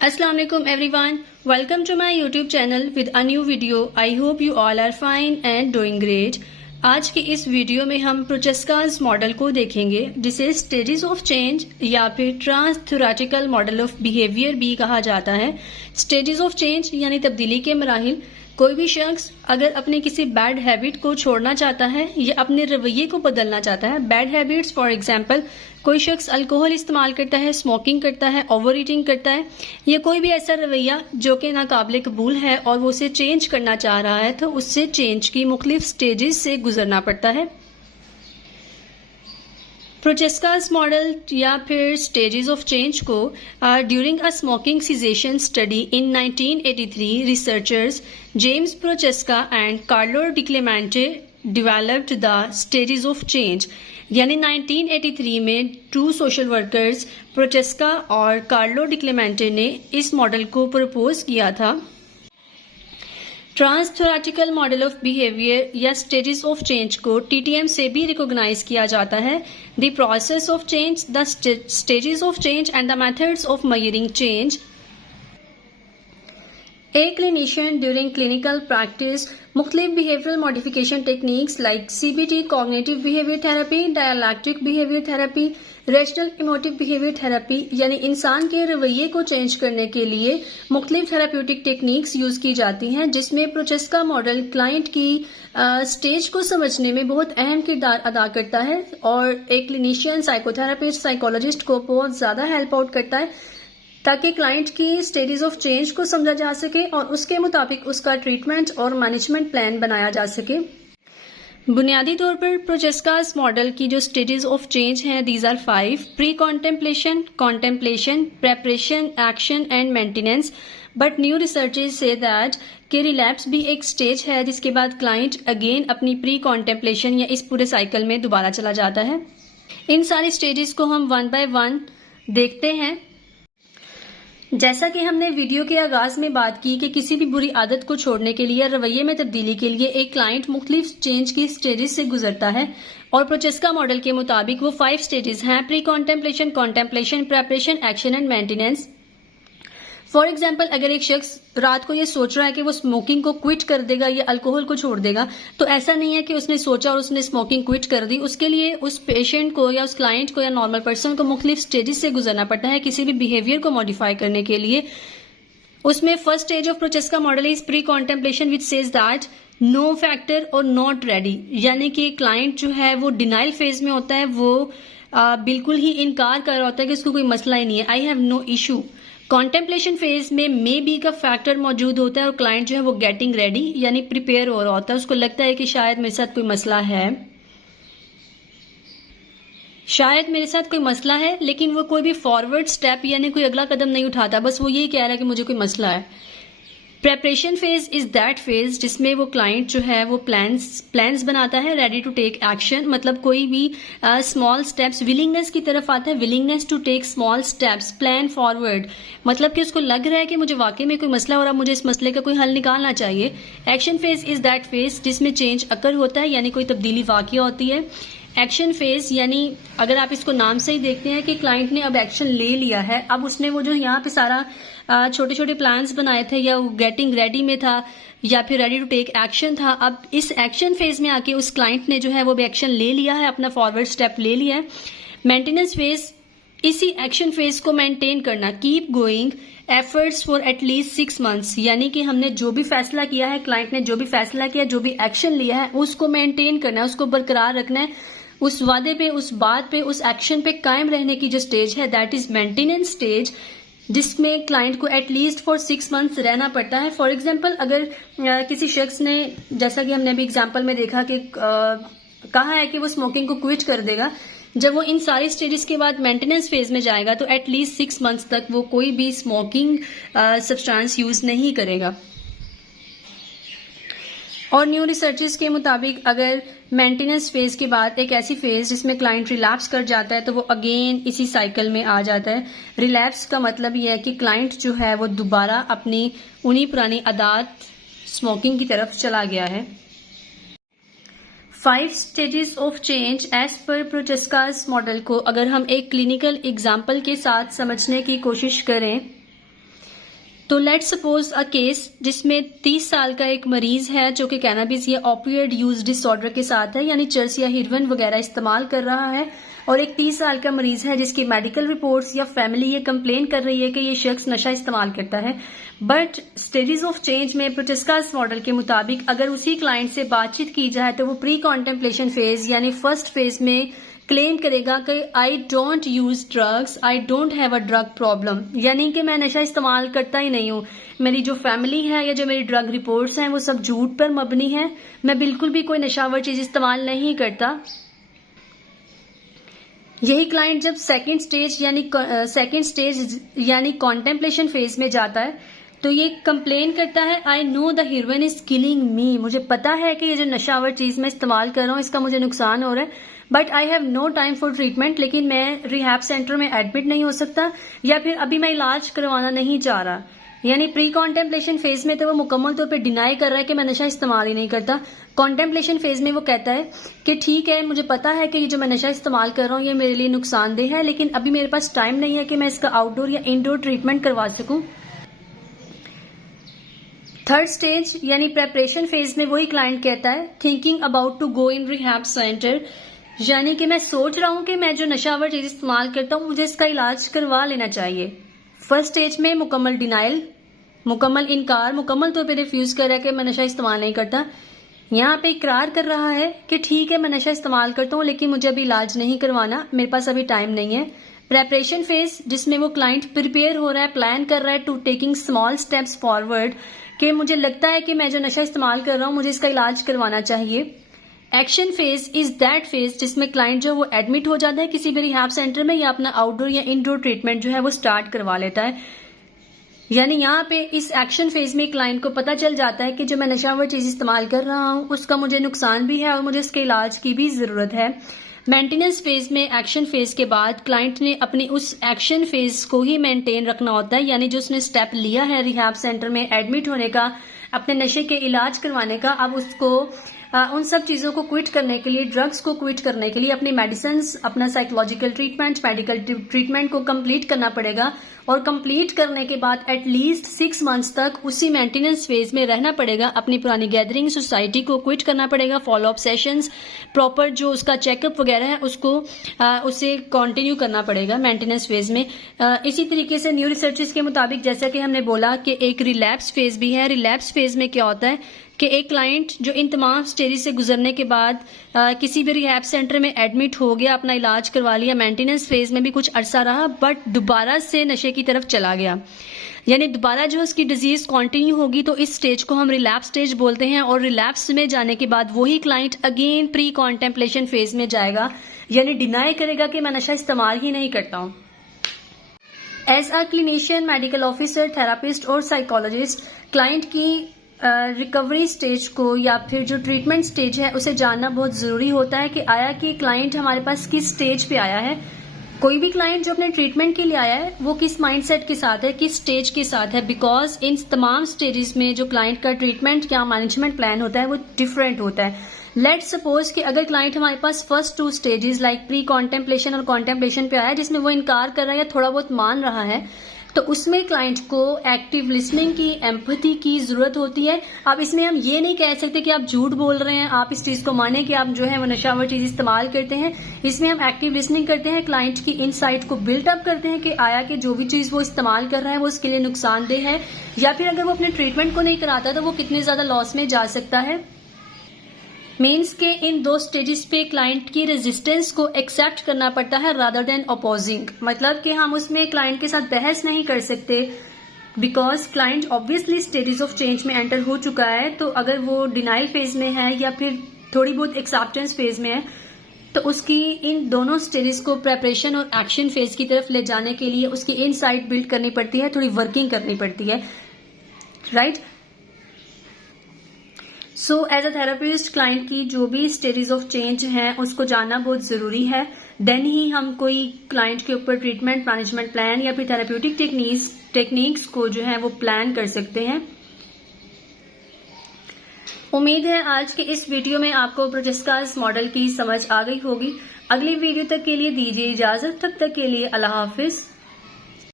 Assalamu alaikum everyone. Welcome to my YouTube channel with a new video. I hope you all are fine and doing great. आज की इस video में हम प्रोचेस्कास model को देखेंगे जिसे स्टेजेस ऑफ चेंज या फिर ट्रांस-थ्योरेटिकल मॉडल ऑफ बिहेवियर भी कहा जाता है। स्टेजेस ऑफ चेंज यानी तब्दीली के मराहिल। कोई भी शख्स अगर अपने किसी बैड हैबिट को छोड़ना चाहता है या अपने रवैये को बदलना चाहता है, बैड हैबिट्स फॉर एग्जांपल कोई शख्स अल्कोहल इस्तेमाल करता है, स्मोकिंग करता है, ओवर ईटिंग करता है या कोई भी ऐसा रवैया जो कि नाकाबिले कबूल है और वो उसे चेंज करना चाह रहा है, तो उससे चेंज की मुख्तलिफ स्टेजेस से गुजरना पड़ता है। प्रोचेस्कास मॉडल या फिर स्टेजेस ऑफ चेंज को during a smoking cessation study in 1983 researchers James Prochaska and Carlo DiClemente developed the stages of change. यानी 1983 में टू सोशल वर्कर्स प्रोचेस्का और कार्लो डिक्लेमेंटे ने इस मॉडल को प्रपोज किया था। ट्रांस-थ्योरेटिकल मॉडल ऑफ बिहेवियर या स्टेजेस ऑफ चेंज को TTM से भी रिकॉग्नाइज किया जाता है। The process of change, the stages of change and the methods of measuring change. A clinician during clinical practice मुख्तलिफ behavioral modification techniques like CBT, cognitive behavior therapy, dialectic behavior therapy, rational emotive behavior therapy यानी इंसान के रवैये को change करने के लिए मुख्तलिफ थेराप्यूटिक टेक्निक्स यूज की जाती हैं, जिसमें प्रोचेस्का मॉडल क्लाइंट की स्टेज को समझने में बहुत अहम किरदार अदा करता है और एक क्लिनिशियन, साइकोथेरापिस्ट, साइकोलॉजिस्ट को बहुत ज़्यादा हेल्प आउट करता है ताकि क्लाइंट की स्टेजेस ऑफ चेंज को समझा जा सके और उसके मुताबिक उसका ट्रीटमेंट और मैनेजमेंट प्लान बनाया जा सके। बुनियादी तौर पर प्रोचेस्कास मॉडल की जो स्टेजेस ऑफ चेंज हैं, these are 5: pre contemplation, contemplation, preparation, action and maintenance. But new researches से दैट कि रिलैप्स भी एक स्टेज है जिसके बाद क्लाइंट अगेन अपनी प्री कॉन्टेम्पलेशन या इस पूरे साइकिल में दोबारा चला जाता है। इन सारी स्टेजेस को हम वन बाय वन देखते हैं। जैसा कि हमने वीडियो के आगाज में बात की कि किसी भी बुरी आदत को छोड़ने के लिए, रवैये में तब्दीली के लिए एक क्लाइंट मुख्तलिफ चेंज की स्टेजेस से गुजरता है और प्रोचेस्का मॉडल के मुताबिक वो 5 स्टेजेस हैं: pre contemplation, contemplation, preparation, action and maintenance. For example अगर एक शख्स रात को ये सोच रहा है कि वो स्मोकिंग को क्विट कर देगा या अल्कोहल को छोड़ देगा, तो ऐसा नहीं है कि उसने सोचा और उसने स्मोकिंग क्विट कर दी। उसके लिए उस पेशेंट को या उस क्लाइंट को या नॉर्मल पर्सन को मुख्तलिफ स्टेजेस से गुजरना पड़ता है किसी भी बिहेवियर को मॉडिफाई करने के लिए। उसमें first stage of Prochaska model is precontemplation which says that no factor और नॉट रेडी, यानी कि क्लाइंट जो है वो डिनाइल फेज में होता है, वो बिल्कुल ही इनकार कर रहा होता है कि उसको कोई मसला ही नहीं है, I have no issue. Contemplation phase में मे बी का फैक्टर मौजूद होता है और क्लाइंट जो है वो गेटिंग रेडी यानी प्रिपेयर हो रहा होता है। उसको लगता है कि शायद मेरे साथ कोई मसला है, लेकिन वो कोई भी फॉरवर्ड स्टेप यानी कोई अगला कदम नहीं उठाता, बस वो यही कह रहा है कि मुझे कोई मसला है। Preparation phase is that phase जिसमें वो क्लाइंट जो है वो प्लान्स बनाता है, रेडी टू टेक एक्शन, मतलब कोई भी स्मॉल स्टेप्स, विलिंगनेस की तरफ आता है, willingness to take small steps, plan forward, मतलब कि उसको लग रहा है कि मुझे वाकई में कोई मसला हो रहा है, मुझे इस मसले का कोई हल निकालना चाहिए। Action phase is that phase जिसमें चेंज अकर होता है यानी कोई तब्दीली वाकई होती है। एक्शन फेज यानी अगर आप इसको नाम से ही देखते हैं कि क्लाइंट ने अब एक्शन ले लिया है, अब उसने वो जो यहाँ पे सारा छोटे छोटे प्लान्स बनाए थे या वो गेटिंग रेडी में था या फिर रेडी टू टेक एक्शन था, अब इस एक्शन फेज में आके उस क्लाइंट ने जो है वो भी एक्शन ले लिया है, अपना फॉरवर्ड स्टेप ले लिया है। मेंटेनेंस फेज, इसी एक्शन फेज को मेंटेन करना, keep going efforts for at least 6 months, यानी कि हमने जो भी फैसला किया है, क्लाइंट ने जो भी फैसला किया, जो भी एक्शन लिया है, उसको मेंटेन करना है, उसको बरकरार रखना है, उस वादे पे, उस बात पे, उस एक्शन पे कायम रहने की जो स्टेज है दैट इज मेंटेनेंस स्टेज, जिसमें क्लाइंट को एटलीस्ट फॉर 6 months रहना पड़ता है। फॉर एग्जाम्पल अगर किसी शख्स ने, जैसा कि हमने अभी एग्जाम्पल में देखा कि कहा है कि वो स्मोकिंग को क्विट कर देगा, जब वो इन सारी स्टेजेस के बाद मेंटेनेंस फेज में जाएगा तो एटलीस्ट 6 months तक वो कोई भी स्मोकिंग सब्सटेंस यूज नहीं करेगा। और न्यू रिसर्चेस के मुताबिक अगर मेंटेनेंस फेज के बाद एक ऐसी फेज जिसमें क्लाइंट रिलैप्स कर जाता है तो वो अगेन इसी साइकिल में आ जाता है। रिलैप्स का मतलब ये है कि क्लाइंट जो है वो दोबारा अपनी उन्हीं पुरानी आदत स्मोकिंग की तरफ चला गया है। 5 stages of change as per प्रोचेस्कास model को अगर हम एक क्लिनिकल एग्जाम्पल के साथ समझने की कोशिश करें तो लेट्स सपोज अ केस जिसमें 30 साल का एक मरीज है जो कि कैनाबिस या ऑपियोइड यूज डिसऑर्डर के साथ है, यानी चर्स या हेरोइन वगैरह इस्तेमाल कर रहा है, और एक 30 साल का मरीज है जिसकी मेडिकल रिपोर्ट्स या फैमिली ये कंप्लेन कर रही है कि ये शख्स नशा इस्तेमाल करता है। बट स्टेजेस ऑफ चेंज में प्रोचेस्कास मॉडल के मुताबिक अगर उसी क्लाइंट से बातचीत की जाए तो वो प्री कॉन्टेम्पलेशन फेज यानी फर्स्ट फेज में क्लेम करेगा कि I don't use drugs, I don't have a drug problem, यानी कि मैं नशा इस्तेमाल करता ही नहीं हूँ। मेरी जो फैमिली है या जो मेरी ड्रग रिपोर्ट्स हैं वो सब झूठ पर मबनी है, मैं बिल्कुल भी कोई नशावर चीज इस्तेमाल नहीं करता। यही क्लाइंट जब सेकेंड स्टेज यानी कॉन्टेम्पलेशन फेज में जाता है तो ये कंप्लेन करता है I know the heroine is killing मी, मुझे पता है कि ये जो नशावर चीज मैं इस्तेमाल कर रहा हूँ इसका मुझे नुकसान हो रहा है, but I have no time for treatment, लेकिन मैं रिहैब सेंटर में एडमिट नहीं हो सकता या फिर अभी मैं इलाज करवाना नहीं चाह रहा। यानी प्री कॉन्टेम्पलेशन फेज में तो वो मुकम्मल तौर पे डिनाई कर रहा है कि मैं नशा इस्तेमाल ही नहीं करता। कॉन्टेम्पलेशन फेज में वो कहता है कि ठीक है, मुझे पता है कि ये जो मैं नशा इस्तेमाल कर रहा हूँ ये मेरे लिए नुकसानदेह है, लेकिन अभी मेरे पास टाइम नहीं है कि मैं इसका आउटडोर या इनडोर ट्रीटमेंट करवा सकूं। थर्ड स्टेज यानी प्रेपरेशन फेज में वही क्लाइंट कहता है thinking about to go in rehab centre, यानी कि मैं सोच रहा हूं कि मैं जो नशावर चीज इस्तेमाल करता हूं मुझे इसका इलाज करवा लेना चाहिए। फर्स्ट स्टेज में मुकम्मल डिनाइल, मुकम्मल इनकार, मुकम्मल तौर पे रिफ्यूज कर रहा है कि मैं नशा इस्तेमाल नहीं करता। यहाँ पे इकरार कर रहा है कि ठीक है मैं नशा इस्तेमाल करता हूँ लेकिन मुझे अभी इलाज नहीं करवाना, मेरे पास अभी टाइम नहीं है। प्रेपरेशन फेज जिसमें वो क्लाइंट प्रिपेयर हो रहा है, प्लान कर रहा है to taking small steps forward कि मुझे लगता है कि मैं जो नशा इस्तेमाल कर रहा हूँ मुझे इसका इलाज करवाना चाहिए। Action phase is that phase जिसमें क्लाइंट जो वो एडमिट हो जाता है किसी भी रिहैब सेंटर में या अपना आउटडोर या इनडोर ट्रीटमेंट जो है वो स्टार्ट करवा लेता है। यानी यहाँ पे इस एक्शन फेज में क्लाइंट को पता चल जाता है कि जो मैं नशावर चीज इस्तेमाल कर रहा हूँ उसका मुझे नुकसान भी है और मुझे उसके इलाज की भी जरूरत है। मेंटेनेंस फेज में एक्शन फेज के बाद क्लाइंट ने अपनी उस एक्शन फेज को ही मेंटेन रखना होता है, यानी जो उसने स्टेप लिया है रिहैब सेंटर में एडमिट होने का, अपने नशे के इलाज करवाने का, अब उसको उन सब चीजों को क्विट करने के लिए, ड्रग्स को क्विट करने के लिए अपनी मेडिसिन, अपना साइकोलॉजिकल ट्रीटमेंट, मेडिकल ट्रीटमेंट को कंप्लीट करना पड़ेगा और कंप्लीट करने के बाद एटलीस्ट 6 मंथ्स तक उसी मेंटेनेंस फेज में रहना पड़ेगा। अपनी पुरानी गैदरिंग सोसाइटी को क्विट करना पड़ेगा, फॉलो अप सेशंस, प्रॉपर जो उसका चेकअप वगैरह है उसको उसे कंटिन्यू करना पड़ेगा मेंटेनेंस फेज में। इसी तरीके से न्यू रिसर्चेस के मुताबिक जैसा कि हमने बोला कि एक रिलैप्स फेज भी है। रिलैप्स फेज में क्या होता है कि एक क्लाइंट जो इन तमाम स्टेज से गुजरने के बाद किसी भी रिहैब सेंटर में एडमिट हो गया, अपना इलाज करवा लिया, मेंटेनेंस फेज में भी कुछ अरसा रहा, बट दोबारा से नशे की तरफ चला गया, यानी दोबारा जो उसकी डिजीज कंटिन्यू होगी, तो इस स्टेज को हम रिलैप्स स्टेज बोलते हैं। और रिलैप्स में जाने के बाद वही client again pre contemplation phase में जाएगा, यानी डिनाई करेगा कि मैं नशा इस्तेमाल ही नहीं करता हूँ। As a clinician, medical officer, therapist और साइकोलॉजिस्ट क्लाइंट की रिकवरी स्टेज को या फिर जो ट्रीटमेंट स्टेज है उसे जानना बहुत जरूरी होता है कि आया कि क्लाइंट हमारे पास किस स्टेज पे आया है। कोई भी क्लाइंट जो अपने ट्रीटमेंट के लिए आया है वो किस माइंडसेट के साथ है, किस स्टेज के साथ है, बिकॉज इन तमाम स्टेजेस में जो क्लाइंट का ट्रीटमेंट या मैनेजमेंट प्लान होता है वो डिफरेंट होता है। लेट्स सपोज कि अगर क्लाइंट हमारे पास first 2 stages like precontemplation और कॉन्टेम्पलेशन पे आया है जिसमें वो इनकार कर रहा है या थोड़ा बहुत मान रहा है, तो उसमें क्लाइंट को एक्टिव लिसनिंग की, एम्पैथी की जरूरत होती है। अब इसमें हम ये नहीं कह सकते कि आप झूठ बोल रहे हैं, आप इस चीज को माने कि आप जो है वो नशावर चीज इस्तेमाल करते हैं। इसमें हम एक्टिव लिसनिंग करते हैं, क्लाइंट की इनसाइट को बिल्ट अप करते हैं कि आया कि जो भी चीज वो इस्तेमाल कर रहा है वो उसके लिए नुकसानदेह है, या फिर अगर वो अपने ट्रीटमेंट को नहीं कराता तो वो कितने ज्यादा लॉस में जा सकता है। मीन्स के इन 2 स्टेजेस पे क्लाइंट की रेजिस्टेंस को एक्सेप्ट करना पड़ता है रादर देन अपोजिंग, मतलब कि हम उसमें क्लाइंट के साथ बहस नहीं कर सकते because client obviously stages of change में एंटर हो चुका है। तो अगर वो डिनाइल फेज में है या फिर थोड़ी बहुत एक्सेप्टेंस फेज में है तो उसकी इन दोनों स्टेजेस को प्रेपरेशन और एक्शन फेज की तरफ ले जाने के लिए उसकी इनसाइट बिल्ड करनी पड़ती है, थोड़ी वर्किंग करनी पड़ती है, right. So as a therapist client की जो भी स्टेजेस ऑफ चेंज हैं उसको जानना बहुत जरूरी है, देन ही हम कोई क्लाइंट के ऊपर ट्रीटमेंट मैनेजमेंट प्लान या फिर थेरेप्यूटिक टेक्निक्स को जो है वो प्लान कर सकते हैं। उम्मीद है आज के इस वीडियो में आपको प्रोचेस्कास मॉडल की समझ आ गई होगी। अगली वीडियो तक के लिए दीजिए इजाजत, तब तक के लिए अल्लाह हाफिज।